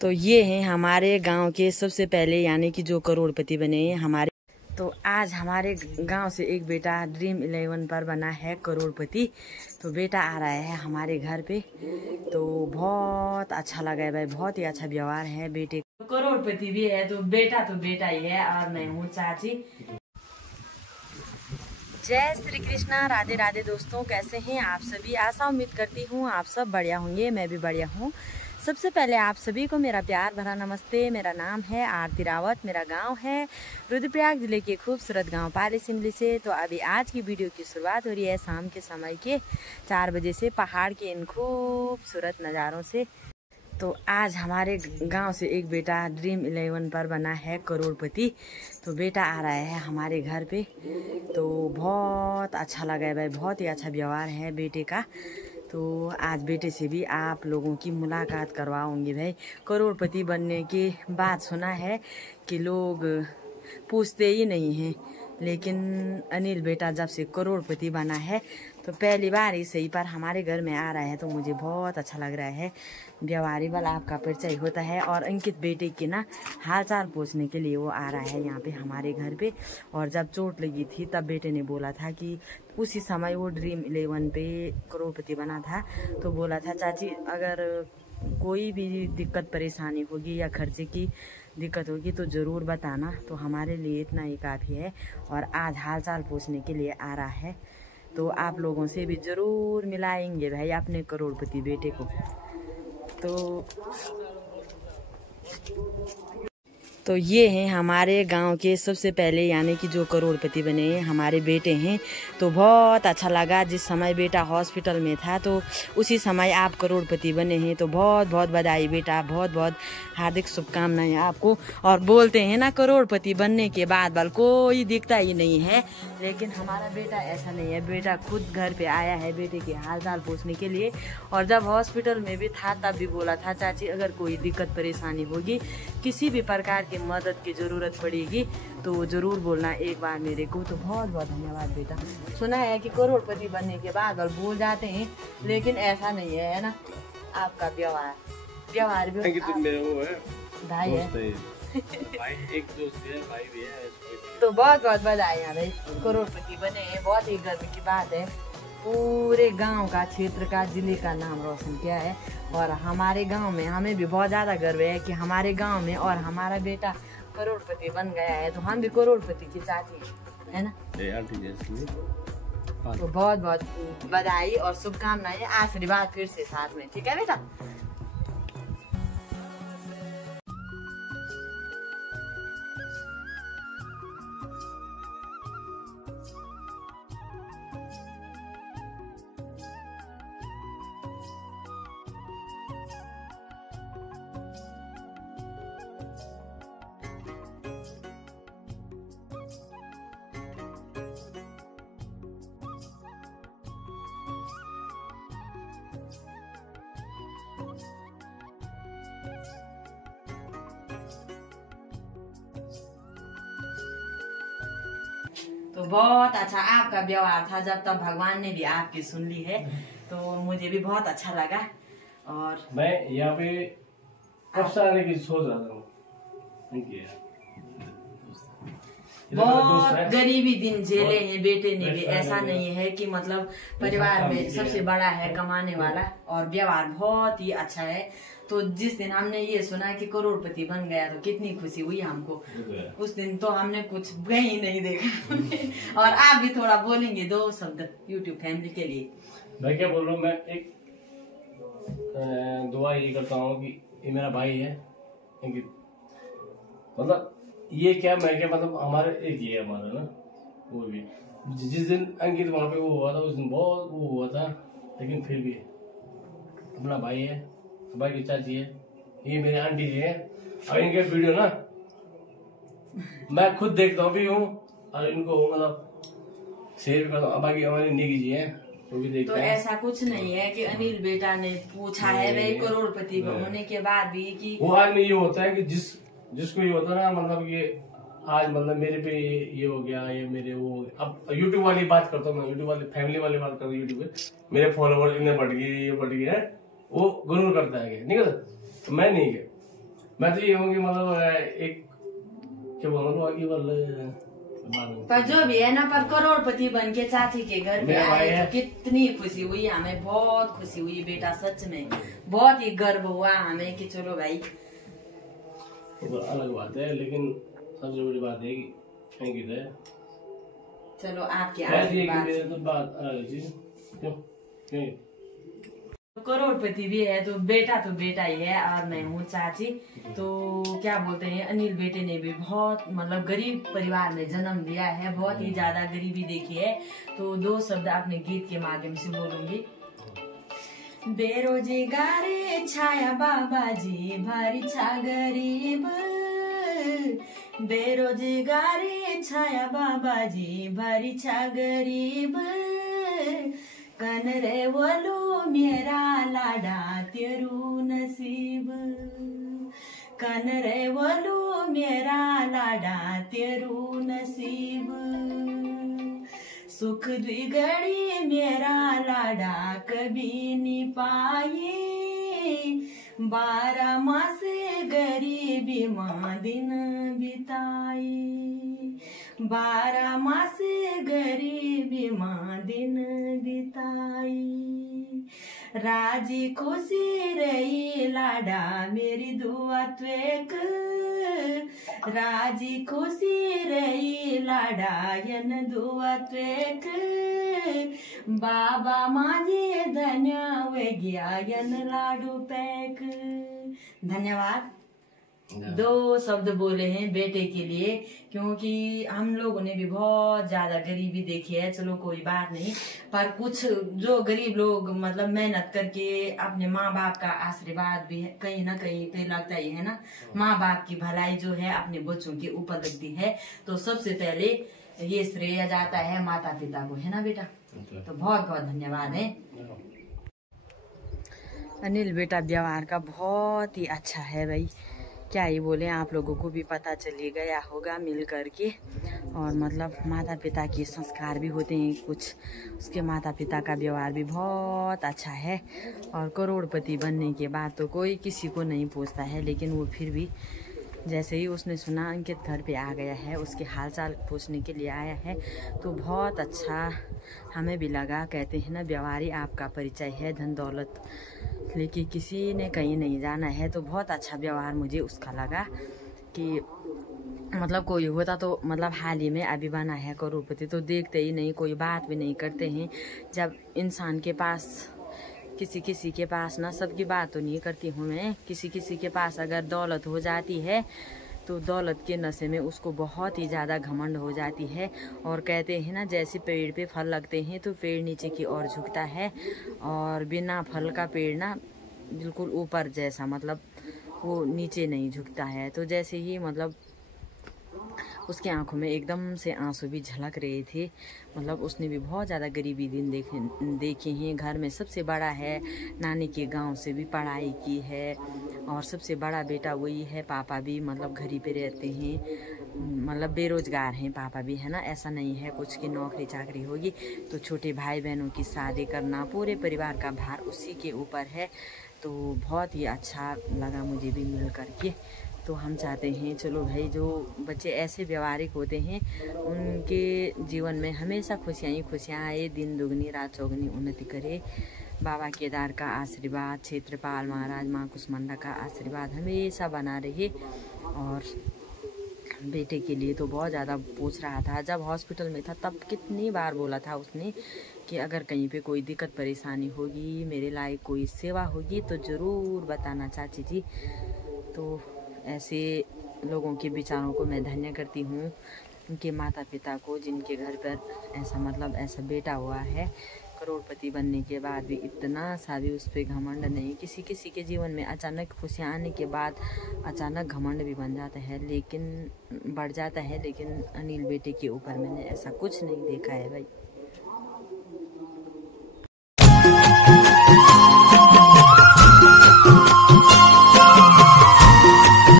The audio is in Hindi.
तो ये हैं हमारे गांव के सबसे पहले यानी कि जो करोड़पति बने हैं हमारे। तो आज हमारे गांव से एक बेटा ड्रीम 11 पर बना है करोड़पति। तो बेटा आ रहा है हमारे घर पे, तो बहुत अच्छा लगा है भाई, बहुत ही अच्छा व्यवहार है बेटे। करोड़पति भी है तो बेटा ही है। और मैं हूँ चाची। जय श्री कृष्णा, राधे राधे दोस्तों, कैसे हैं आप सभी। आशा उम्मीद करती हूँ आप सब बढ़िया होंगे, मैं भी बढ़िया हूँ। सबसे पहले आप सभी को मेरा प्यार भरा नमस्ते। मेरा नाम है आरती रावत, मेरा गांव है रुद्रप्रयाग जिले के खूबसूरत गांव पाली सिमली से। तो अभी आज की वीडियो की शुरुआत हो रही है शाम के समय के 4 बजे से, पहाड़ के इन खूबसूरत नज़ारों से। तो आज हमारे गांव से एक बेटा ड्रीम 11 पर बना है करोड़पति। तो बेटा आ रहा है हमारे घर पे, तो बहुत अच्छा लगा है भाई, बहुत ही अच्छा व्यवहार है बेटे का। तो आज बेटे से भी आप लोगों की मुलाकात करवाऊंगी भाई। करोड़पति बनने के बाद सुना है कि लोग पूछते ही नहीं हैं, लेकिन अनिल बेटा जब से करोड़पति बना है तो पहली बार ही सही पर हमारे घर में आ रहा है, तो मुझे बहुत अच्छा लग रहा है। व्यवहारी वाला आपका परिचय होता है। और अंकित बेटे के ना हाल चाल पूछने के लिए वो आ रहा है यहाँ पे हमारे घर पे। और जब चोट लगी थी तब बेटे ने बोला था कि उसी समय वो ड्रीम 11 पे करोड़पति बना था, तो बोला था चाची अगर कोई भी दिक्कत परेशानी होगी या खर्चे की दिक्कत होगी तो ज़रूर बताना। तो हमारे लिए इतना ही काफ़ी है। और आज हाल चाल पूछने के लिए आ रहा है, तो आप लोगों से भी ज़रूर मिलाएंगे भाई अपने करोड़पति बेटे को। तो ये हैं हमारे गांव के सबसे पहले यानी कि जो करोड़पति बने हैं हमारे बेटे हैं। तो बहुत अच्छा लगा, जिस समय बेटा हॉस्पिटल में था तो उसी समय आप करोड़पति बने हैं। तो बहुत बहुत बधाई बेटा, बहुत बहुत हार्दिक शुभकामनाएं आपको। और बोलते हैं ना करोड़पति बनने के बाद बल कोई दिखता ही नहीं है, लेकिन हमारा बेटा ऐसा नहीं है। बेटा खुद घर पे आया है बेटे के हाल चाल पूछने के लिए। और जब हॉस्पिटल में भी था तब भी बोला था चाची अगर कोई दिक्कत परेशानी होगी, किसी भी प्रकार की मदद की ज़रूरत पड़ेगी तो ज़रूर बोलना एक बार मेरे को। तो बहुत बहुत धन्यवाद बेटा। सुना है कि करोड़पति बनने के बाद और भूल जाते हैं, लेकिन ऐसा नहीं है ना। आपका व्यवहार भी भाई है भाई एक दोस्त है, भाई भी है। तो बहुत बहुत बधाई भाई, करोड़पति बने हैं, बहुत ही गर्व की बात है। पूरे गांव का, क्षेत्र का, जिले का नाम रोशन किया है। और हमारे गांव में हमें भी बहुत ज़्यादा गर्व है कि हमारे गांव में और हमारा बेटा करोड़पति बन गया है। तो हम भी करोड़पति की चाची है ना। तो बहुत बहुत बधाई और शुभकामनाएं, आशीर्वाद फिर से साथ में, ठीक है बेटा। तो बहुत अच्छा आपका व्यवहार था, जब तक भगवान ने भी आपकी सुन ली है, तो मुझे भी बहुत अच्छा लगा। और मैं यहाँ पे कब से आने की सोच रहा था। बहुत गरीबी दिन झेले हैं बेटे ने भी, ऐसा नहीं है कि मतलब परिवार में सबसे बड़ा है कमाने वाला। और व्यवहार बहुत ही अच्छा है। तो जिस दिन हमने ये सुना कि करोड़पति बन गया तो कितनी खुशी हुई हमको। उस दिन तो हमने कुछ कहीं नहीं देखा। और आप भी थोड़ा बोलेंगे 2 शब्द यूट्यूब फैमिली के लिए। मैं क्या बोल रहा हूँ, मैं एक दुआ ये करता हूँ कि ये मेरा भाई है, मतलब ये क्या मैं क्या मतलब हमारे एक ही है हमारा ना। वो भी जिस दिन अंकित वहाँ पे वो हुआ था उस दिन बहुत वो हुआ था, लेकिन फिर भी अपना भाई है, भाई की चाची है, ये मेरी आंटी जी है। और इनके वीडियो ना मैं खुद देखता हूँ भी हूँ और इनको मतलब शेयर भी करता हूँ। बाकी हमारी निकी जी है वो भी देखते हैं। तो ऐसा कुछ नहीं है कि अनिल बेटा ने पूछा है भाई करोड़पति होने के बाद भी कि वो आदमी ये होता है कि जिसको ये होता है ना, मतलब ये आज मतलब मेरे पे ये हो गया, ये मेरे वो। अब यूट्यूब वाली बात करता हूँ मैं, यूट्यूब वाली फैमिली वाली बात करता हूँ। यूट्यूब पे मेरे फॉलोवर इतने बढ़ गए, ये बढ़ गए, वो गुरूर करता है, नहीं करता। तो मैं नहीं गया, मैं तो ये हूँ कि मतलब एक क्या बोलूँ आगे पर जो भी है ना, पर करोड़पति बन के चाची के घर पे आए तो कितनी खुशी हुई हमें, बहुत खुशी हुई बेटा, सच में बहुत ही गर्व हुआ हमें कि चलो भाई। तो अलग बात है, लेकिन सबसे बड़ी बात है कि अंकित है। चलो आपकी बात अलग चीज क्यों करोड़पति भी है तो बेटा ही है, और मैं हूँ चाची। तो क्या बोलते हैं, अनिल बेटे ने भी बहुत मतलब गरीब परिवार में जन्म लिया है, बहुत ही ज्यादा गरीबी देखी है। तो 2 शब्द अपने गीत के माध्यम से बोलूंगी। बेरोजगारी छाया बाबाजी भारी छा गरीब, बेरोजगारी छाया बाबाजी भारी छा गरीब, कन रे वलो मेरा लाडा तेरू नसीब, कन रे वलो मेरा लाडा तेरू नसीब, सुख द्विगड़ी मेरा लाडा कभी नहीं पाए, 12 मास गरीबी माँ दिन बिताई, 12 मास गरीबी माँ दिन बिताई, राजी खुशी रही लाडा मेरी दुआ त्वेक, राजी खुशी रही लाडा यन दुआ त्वेक, बाबा माझे धन्य वे गया यन लाडू पैक। धन्यवाद। 2 शब्द बोले हैं बेटे के लिए, क्योंकि हम लोगों ने भी बहुत ज्यादा गरीबी देखी है। चलो कोई बात नहीं, पर कुछ जो गरीब लोग मतलब मेहनत करके अपने माँ बाप का आशीर्वाद भी है कहीं ना कहीं पे लगता ही है ना, माँ बाप की भलाई जो है अपने बच्चों के ऊपर लगती है। तो सबसे पहले ये श्रेय जाता है माता पिता को, है ना बेटा। तो बहुत बहुत धन्यवाद है। अनिल बेटा व्यवहार का बहुत ही अच्छा है भाई, क्या ही बोले, आप लोगों को भी पता चली गया होगा मिल करके। और मतलब माता पिता के संस्कार भी होते हैं कुछ, उसके माता पिता का व्यवहार भी बहुत अच्छा है। और करोड़पति बनने के बाद तो कोई किसी को नहीं पूछता है, लेकिन वो फिर भी जैसे ही उसने सुना अंकित घर पे आ गया है, उसके हालचाल पूछने के लिए आया है, तो बहुत अच्छा हमें भी लगा। कहते हैं ना, व्यवहार ही आपका परिचय है, धन दौलत लेकिन किसी ने कहीं नहीं जाना है। तो बहुत अच्छा व्यवहार मुझे उसका लगा कि मतलब कोई होता तो मतलब हाल ही में अभी बना है करोड़पति, तो देखते ही नहीं, कोई बात भी नहीं करते हैं। जब इंसान के पास किसी के पास ना, सबकी बात तो नहीं करती हूँ मैं, किसी के पास अगर दौलत हो जाती है तो दौलत के नशे में उसको बहुत ही ज़्यादा घमंड हो जाती है। और कहते हैं ना, जैसे पेड़ पे फल लगते हैं तो पेड़ नीचे की ओर झुकता है, और बिना फल का पेड़ ना बिल्कुल ऊपर जैसा, मतलब वो नीचे नहीं झुकता है। तो जैसे ही मतलब उसकी आंखों में एकदम से आंसू भी झलक रहे थे। मतलब उसने भी बहुत ज़्यादा गरीबी दिन देखे हैं। घर में सबसे बड़ा है, नानी के गांव से भी पढ़ाई की है, और सबसे बड़ा बेटा वही है। पापा भी मतलब घर ही पे रहते हैं, मतलब बेरोजगार हैं पापा भी, है ना। ऐसा नहीं है कुछ की नौकरी चाकरी होगी। तो छोटे भाई बहनों की शादी करना, पूरे परिवार का भार उसी के ऊपर है। तो बहुत ही अच्छा लगा मुझे भी मिल करके। तो हम चाहते हैं चलो भाई, जो बच्चे ऐसे व्यवहारिक होते हैं उनके जीवन में हमेशा खुशियाँ ही खुशियाँ आए, दिन दुगनी रात चौगनी उन्नति करे। बाबा केदार का आशीर्वाद, क्षेत्रपाल महाराज, माँ कुसमंडा का आशीर्वाद हमेशा बना रहे। और बेटे के लिए तो बहुत ज़्यादा पूछ रहा था, जब हॉस्पिटल में था तब कितनी बार बोला था उसने कि अगर कहीं पे कोई दिक्कत परेशानी होगी, मेरे लायक कोई सेवा होगी तो ज़रूर बताना चाची जी। तो ऐसे लोगों के विचारों को मैं धन्य करती हूँ, उनके माता पिता को जिनके घर पर ऐसा मतलब ऐसा बेटा हुआ है। करोड़पति बनने के बाद भी इतना सा भी उस पर घमंड नहीं। किसी के जीवन में अचानक खुशियाँ आने के बाद अचानक घमंड भी बन जाता है, लेकिन बढ़ जाता है। लेकिन अनिल बेटे के ऊपर मैंने ऐसा कुछ नहीं देखा है भाई।